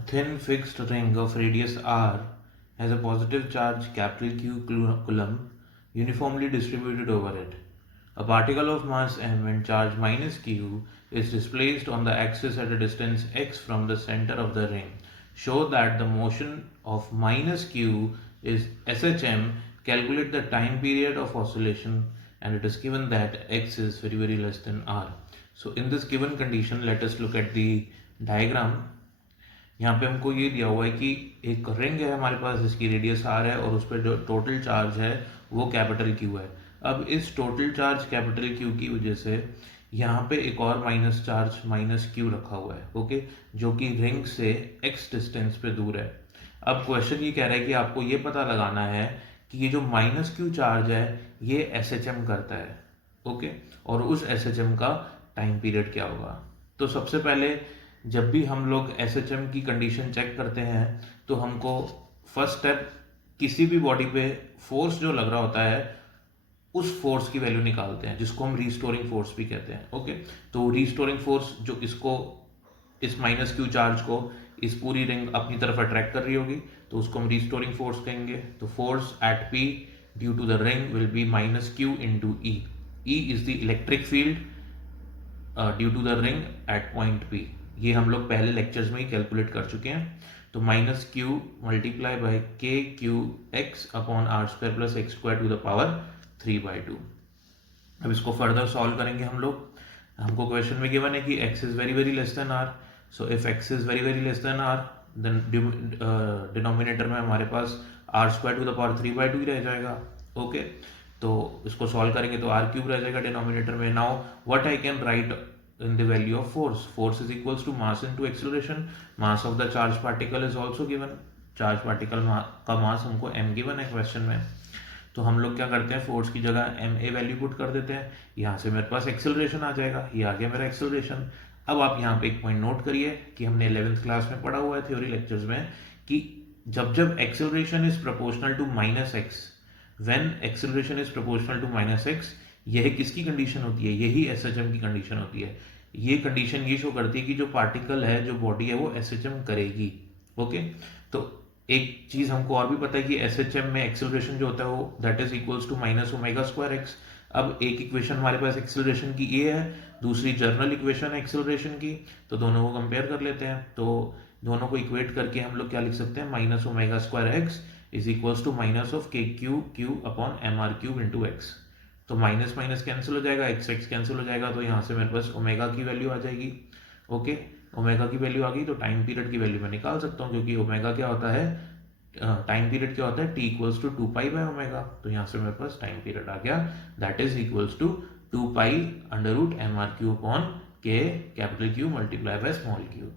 A thin fixed ring of radius r has a positive charge capital Q coulomb uniformly distributed over it. A particle of mass m and charge minus q is displaced on the axis at a distance x from the center of the ring. Show that the motion of minus q is shm. Calculate the time period of oscillation, and it is given that x is very less than r. So in this given condition, let us look at the diagram. यहाँ पे हमको ये दिया हुआ है कि एक ring है हमारे पास जिसकी रेडियस आर है और उस पर जो टोटल चार्ज है वो कैपिटल क्यू है. अब इस टोटल चार्ज कैपिटल क्यू की वजह से यहाँ पे एक और माइनस चार्ज माइनस क्यू रखा हुआ है, ओके, जो कि रिंग से एक्स डिस्टेंस पे दूर है. अब क्वेश्चन ये कह रहा है कि आपको ये पता लगाना है कि ये जो माइनस क्यू चार्ज है ये एस एच एम करता है, ओके, और उस एस एच एम का टाइम पीरियड क्या होगा. तो सबसे पहले जब भी हम लोग एस एच एम की कंडीशन चेक करते हैं तो हमको फर्स्ट स्टेप किसी भी बॉडी पे फोर्स जो लग रहा होता है उस फोर्स की वैल्यू निकालते हैं, जिसको हम रीस्टोरिंग फोर्स भी कहते हैं, ओके. तो रीस्टोरिंग फोर्स जो इसको इस माइनस क्यू चार्ज को इस पूरी रिंग अपनी तरफ अट्रैक्ट कर रही होगी तो उसको हम रीस्टोरिंग फोर्स कहेंगे. तो force at P due to the ring will be minus Q into E. E is the electric field due to the ring at point P. ये हम लोग पहले लेक्चर्स में ही कैलकुलेट कर चुके हैं. तो minus Q multiply by K Q X upon R square plus X square to the power 3/2. अब इसको फर्दर सॉल्व करेंगे हम लोग. हमको क्वेश्चन में गिवन है कि x is very less than r. So if x is very less than r then denominator में हमारे पास r square to the power 3/2 ही रह जाएगा, ओके. तो इसको सॉल्व करेंगे तो r क्यूब रह जाएगा डिनोमिनेटर में. Now what I can write in the value of force. Force is equals to mass into acceleration. Mass of the charged particle is also given. Charged particle का mass हमको m given है question में. तो हम लोग क्या करते हैं, फोर्स की जगह एम ए वैल्यू पुट कर देते हैं. यहाँ से मेरे पास एक्सेलरेशन आ जाएगा. ये आ गया मेरा एक्सेलरेशन. अब आप यहाँ पे एक पॉइंट नोट करिए कि हमने 11th क्लास में पढ़ा हुआ है थ्योरी लेक्चर्स में कि जब acceleration is proportional to minus X, when acceleration is proportional to minus X, यह किसकी कंडीशन होती है, यही एस एच एम की कंडीशन होती है. ये कंडीशन ये शो करती है कि जो पार्टिकल है, जो बॉडी है, वो एस एच एम करेगी, ओके. तो एक चीज हमको और भी पता है कि एस एच एम में एक्सेलरेशन जो होता है वो that is equals to minus omega square X. अब एक इक्वेशन हमारे पास एक्सेलरेशन की ए है, दूसरी जर्नल इक्वेशन है एक्सेलरेशन की. तो दोनों को कंपेयर कर लेते हैं. तो दोनों को इक्वेट करके हम लोग क्या लिख सकते हैं, minus omega square X is equals to minus of K Q Q upon M R cube into X. तो माइनस माइनस कैंसिल हो जाएगा, एक्स एक्स कैंसिल हो जाएगा. तो यहाँ से मेरे पास ओमेगा की वैल्यू आ जाएगी, ओके. ओमेगा की वैल्यू आ गई तो टाइम पीरियड की वैल्यू मैं निकाल सकता हूँ, क्योंकि ओमेगा क्या होता है, टाइम पीरियड क्या होता है, T equals to 2 pi by omega. तो यहाँ से मेरे पास टाइम पीरियड आ गया, that is equals to 2 pi under root M R Q upon K capital Q multiply by small Q.